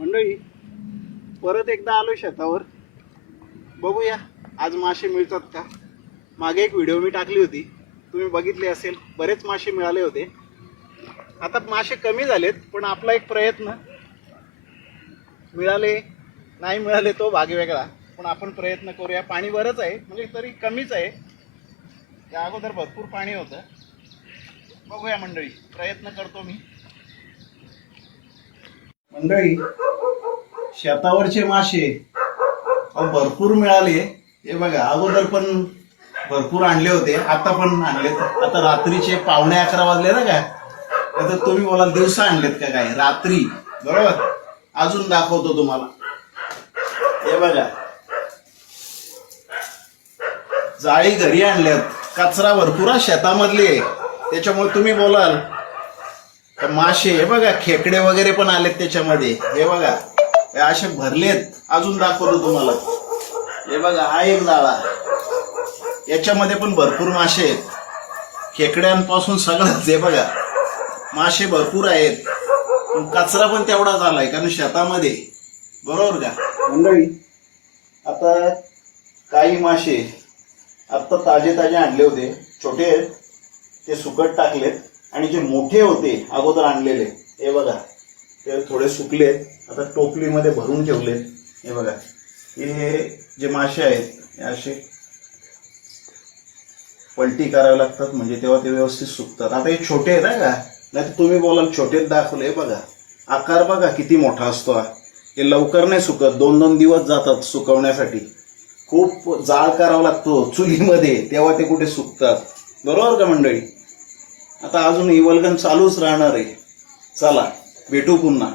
मंडळी परत एकदा आलो शेतावर. बघूया आज मासे मिळतात का. मागे एक व्हिडिओ मी टाकली होती, तुम्ही बघितली असेल. बरेच मासे मिळाले होते. आता मासे कमी झालेत, पण आपला एक प्रयत्न, मिळाले नाही मिळाले तो भाग वेगळा, पण आपण प्रयत्न करूया. पाणी बरंच आहे, म्हणजे तरी कमीच आहे. त्या अगोदर भरपूर पाणी होतं. बघूया मंडळी, प्रयत्न करतो मी. मंडळी शेतावरचे मासे भरपूर मिळाले. हे बघा, अगोदर पण भरपूर आणले होते, आता पण आणलेत. आता रात्रीचे 11:45 वाजले ना काय, आता तुम्ही बोला दिवसा आणलेत का काय, रात्री. बरोबर, अजून दाखवतो तुम्हाला. हे बघा, जाळी घरी आणल्यात. कचरा भरपूर शेतामधले, त्याच्यामुळे तुम्ही बोलाल मासे. हे बघा, खेकडे वगैरे पण आलेत त्याच्यामध्ये. हे बघा, हे असे भरलेत. अजून दाखवतो तुम्हाला. हे बघा, हा एक जाळा, याच्यामध्ये पण भरपूर मासे आहेत. खेकड्यांपासून सगळंच. हे बघा, मासे भरपूर आहेत, पण कचरा पण तेवढा झालाय, कारण शेतामध्ये. बरोबर का मंडळी. आता काही मासे आता ताजे ताजे आणले होते, छोटे आहेत, ते सुकट टाकलेत. आणि जे मोठे होते अगोदर आणलेले, हे बघा, ते थोडे सुकलेत. आता टोपलीमध्ये भरून ठेवलेत. हे बघा, हे जे मासे आहेत हे असे पलटी करावे लागतात, म्हणजे तेव्हा ते व्यवस्थित सुकतात. आता हे छोटे आहेत ना का, नाही तर तुम्ही बोलाल छोटेच दाखवले. हे बघा, आकार बघा किती मोठा असतो हा. हे लवकर नाही सुकत, 2-2 दिवस जातात सुकवण्यासाठी. खूप जाळ करावा लागतो चुलीमध्ये, तेव्हा ते कुठे सुकतात. बरोबर का मंडळी. आता अजून ही वल्गन चालूच राहणार आहे. चला, भेटू पुन्हा.